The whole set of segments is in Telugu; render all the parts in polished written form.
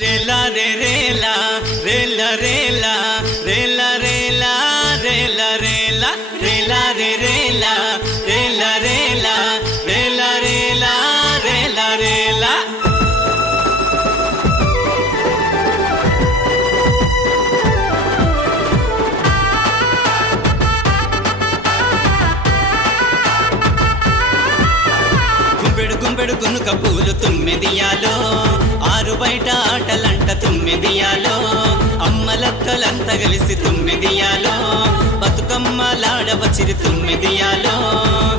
రేలా రే రేలా రేలా రేలా రేలా రేలా రేలా రేలా రేలా రే రేలా రేలా రేలా రేలా రేలా రేలా రేలా గుంబెడు గుంబెడు గునుక పూలు తుమ్మెదియాలో ఆరు బయట ఆటలంట తుమ్మెదియాలో అమ్మలక్కలంతా కలిసి తుమ్మెదియాలో బతుకమ్మలాడవచ్చిరి తుమ్మెదియాలో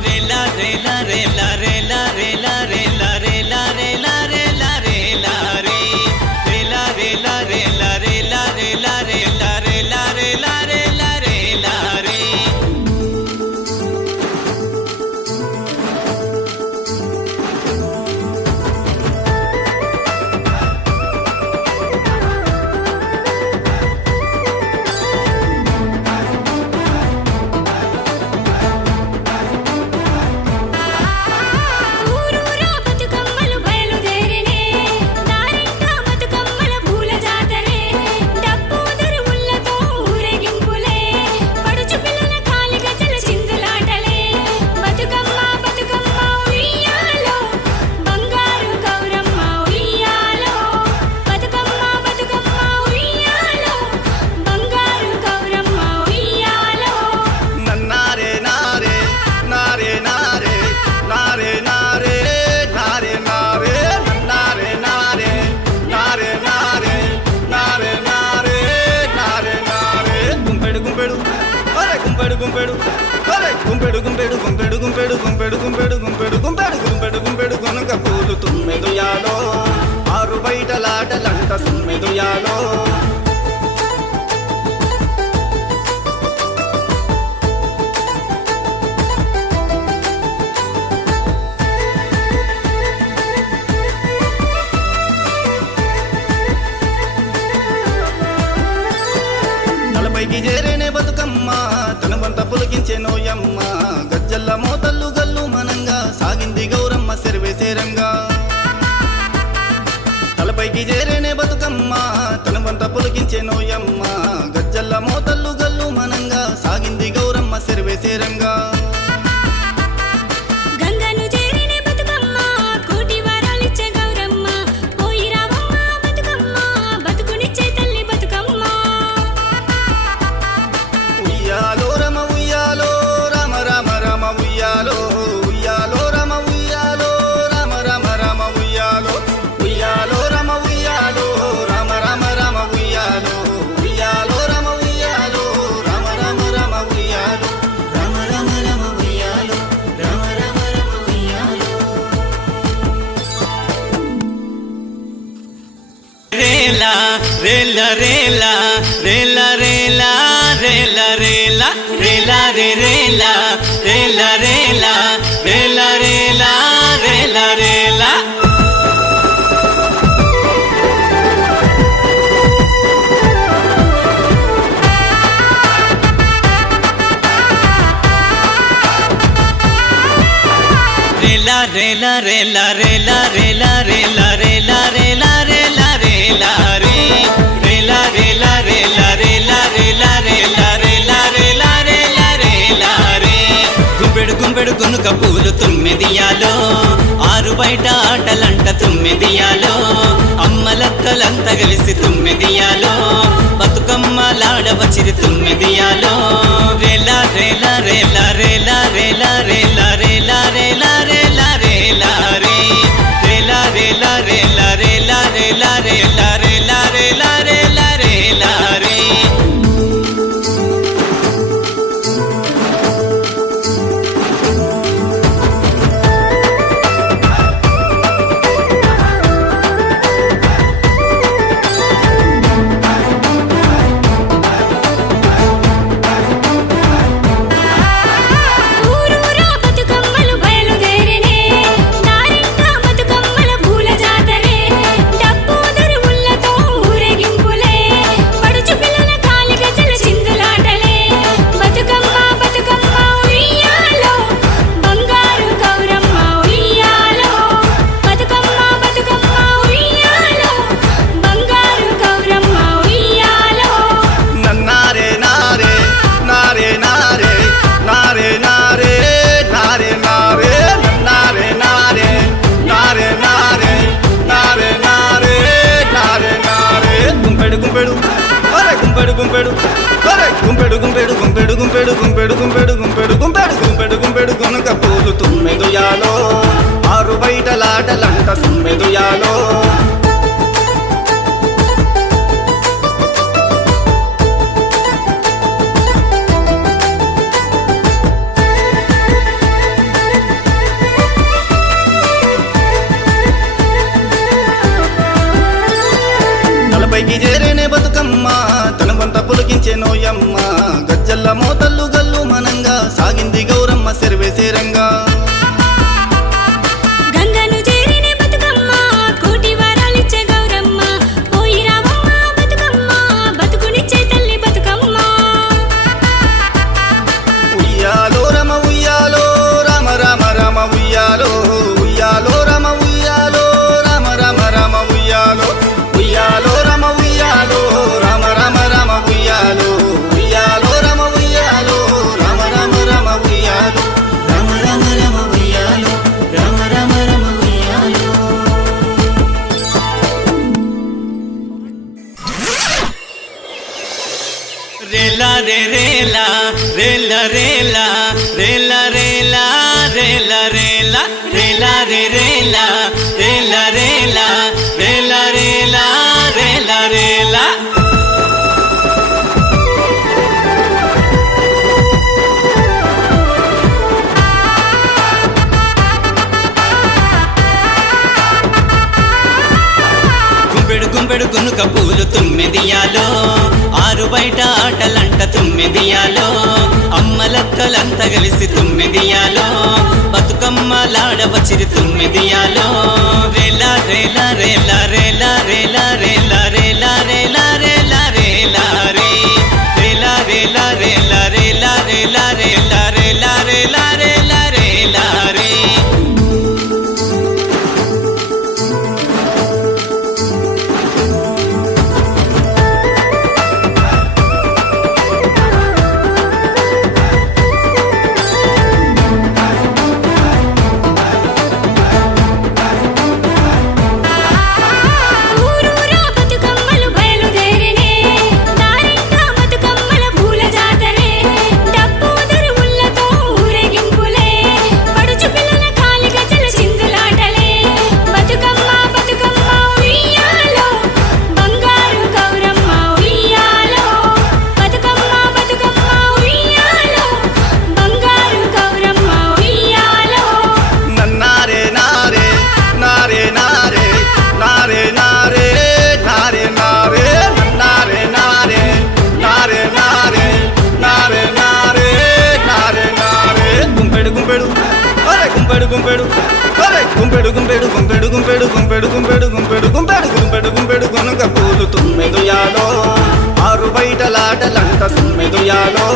రేలా రేలా రేలా రేలా రేలా రేలా రేలా రేలా రేలా రేలా రే రేలా రేలా రేలా రేలా రేలా రేలా రేలా రేలా రేలా రేలా రే ఊరూరా బతుకమ్మలు బయలుదేరినే దారింకా బతుకమ్మల పూల జాతరే డప్పు దరువులతో ఊరేగింపులే పడుచు పిల్లల కాలి గజల చిందులాటలే బతుకమ్మ బతుకమ్మ ఉయ్యాలో బంగారు గౌరమ్మ ఉయ్యాలో బతుకమ్మ బతుకమ్మ ఉయ్యాలో బంగారు గౌరమ్మ ఉయ్యాలో నన్నారే నారే నారే నారే నారే నారే నారే నారే నన్నారే నారే నారే నారే నారే నారే నారే నారే గుంపెడు గుంపెడు అరే గుంపెడు గుంపెడు అరే గుంపెడు గుంపెడు గుంపెడు గుంపెడు గుంపెడు గుంపెడు గుంపెడు గుంపెడు గుంపెడు గుంపెడు కొనుక పూలు తుమ్మెదుయాలో ఆరు బయటలాటలంట తుమ్మెదుయాలో తలపైకి చేరేనే బతుకమ్మ తనవంత పులికించే నోయమ్మ గజ్జల్ల మోతల్లు గల్లు మనంగా సాగింది గౌరమ్మ సెరవేసేరంగా తలపైకి చేరేనే బతుకమ్మ తనవంత పులికించే నోయమ్మ గజ్జల్ల మోతల్లు గల్లు మనంగా సాగింది గౌరమ్మ సెరవేసేరంగా గంగను చేరినే బతుకమ్మ కోటి వరాలిచ్చే గౌరమ్మ పోయి రావమ్మ బతుకమ్మ బతుకునిచ్చే తల్లి బతుకమ్మ ఉయ్యాలో రమ ఉయ్యాలో రామ రామ రామ ఉయ్యాలో ఉయ్యాలో రమ ఉయ్యాలో రామ రామ రామ ఉయ్యాలో ఉయ్యాలో రమ ఉయ్యాలో రామ రామ రామ ఉయ్యాలో ఉయ్యాలో రమ ఉయ్యాలో రామ రామ రామ ఉయ్యాలో రామ రామ రామ ఉయ్యాలో రామ రామ రామ ఉయ్యాలో రేలా రేలా రేలా రేలా రేలా రేలా రేలా రేలా రే రేలా రేలా రేలా రేలా రేలా రేలా రేలా రేలా రేలా రేలా రేలా రేలా రేలా రేలా రేలా రేలా రేలా రే రేలా రేలా రేలా రేలా రేలా రేలా రేలా రేలా రేలా రేలా రే గుంపెడు గుంపెడు గునుక పూలు తుమ్మెదియాలో ఆరు బయట ఆటలంట తుమ్మెదియాలో అమ్మలక్కలంతా కలిసి తుమ్మెదియాలో బతుకమ్మలాడవచ్చిరి తుమ్మెదియాలో రేలా రేలా రేలా రేలా రేలా రేలా రేలా రేలా రేలా రేలా రే రేలా రేలా రేలా రేలా రేలా రేలా రేలా రేలా రేలా రేలా రే గుంపెడు ఒరే గుంపెడు గుంపెడు గుంపెడు గుంపెడు గుంపెడు గుంపెడు గుంపెడు గుంపెడు గుంపెడు గుంపెడు గునుక పూలు తుమ్మెదుయాలో ఆరు బయటలాటలంట తుమ్మెదుయాలో పైకి చేరేనే బతుకమ్మ తన వంత పులికించే నోయమ్మ గజ్జల్ల మోతల్లు గల్లు మనంగా సాగింది గౌరమ్మ సెర్వేసేరంగా గంగను చేరినే బతుకమ్మ కోటి వరాలిచ్చే గౌరమ్మ పోయి రావమ్మ బతుకమ్మ బతుకునిచ్చే తల్లి బతుకమ్మ ఉయ్యాలో రమ ఉయ్యాలో రామ రామ రామ ఉయ్యాలో ఉయ్యాలో రమ ఉయ్యాలో రామ రామ రామ ఉయ్యాలో ఉయ్యాలో రమ ఉయ్యాలో రామ రామ రామ ఉయ్యాలో ఉయ్యాలో రమ ఉయ్యాలో రామ రామ రామ ఉయ్యాలో రామ రామ రామ ఉయ్యాలో రామ రామ రామ ఉయ్యాలో రేలా రే రేలా రేలా రేలా రేలా రేలా రేలా రేలా రేలా రే రేలా రేలా రేలా రేలా రేలా రేలా రేలా గుంపెడు గుంపెడు గునుక పూలు తుమ్మెదియాలో ఆరు బయట ఆటలంట తుమ్మెదియాలో అమ్మలక్కలంతా కలిసి తుమ్మెదియాలో బతుకమ్మలాడవచ్చిరి తుమ్మెదియాలో రేలా రేలా రేలా రేలా రేలా రేలా రేలా రేలా రేలా రేలా రే రేలా రేలా రేలా రేలా రేలా రేలా రేలా రేలా రేలా రేలా రే ఊరూరా బతుకమ్మలు బయలుదేరినే దారింట బతుకమ్మల పూల జాతరే డప్పు దరువులతో ఊరేగింపులే పడుచు పిల్లల కాలి గజల చిందులాటలే బతుకమ్మ బతుకమ్మ ఉయ్యాలో బంగారు గౌరమ్మ ఉయ్యాలో బతుకమ్మ బతుకమ్మ ఉయ్యాలో బంగారు గౌరమ్మ ఉయ్యాలో నన్నారే నారే నారే నారే నారే నారే నారే నారే నారే నారే నారే నారే నారే నారే నారే నారే గుంపెడు గుంపెడు ఒరే గుంపెడు గుంపెడు ఒరే గుంపెడు గుంపెడు గుంపెడు గుంపెడు గుంపెడు గుంపెడు గుంపెడు గుంపెడు గుంపెడు గుంపెడు కొనుక పూలు తుమ్మెదుయాలో ఆరు బయటలాటలంట తుమ్మెదుయాలో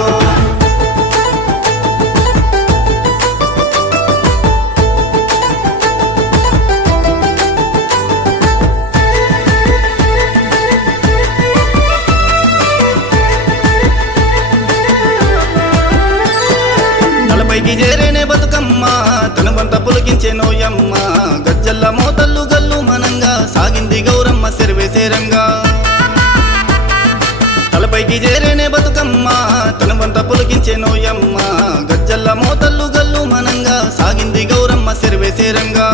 పైకి చేరేనే బతుకమ్మ తన వంత పులికించే నోయమ్మ గజ్జల్ల మోతల్లు గల్లు మనంగా సాగింది గౌరమ్మ సెర్వేసేరంగా తలపైకి చేరేనే బతుకమ్మ తన వంత పులికించే నోయమ్మ గజ్జల్ల మోతల్లు గల్లు మనంగా సాగింది గౌరమ్మ సెర్వేసేరంగా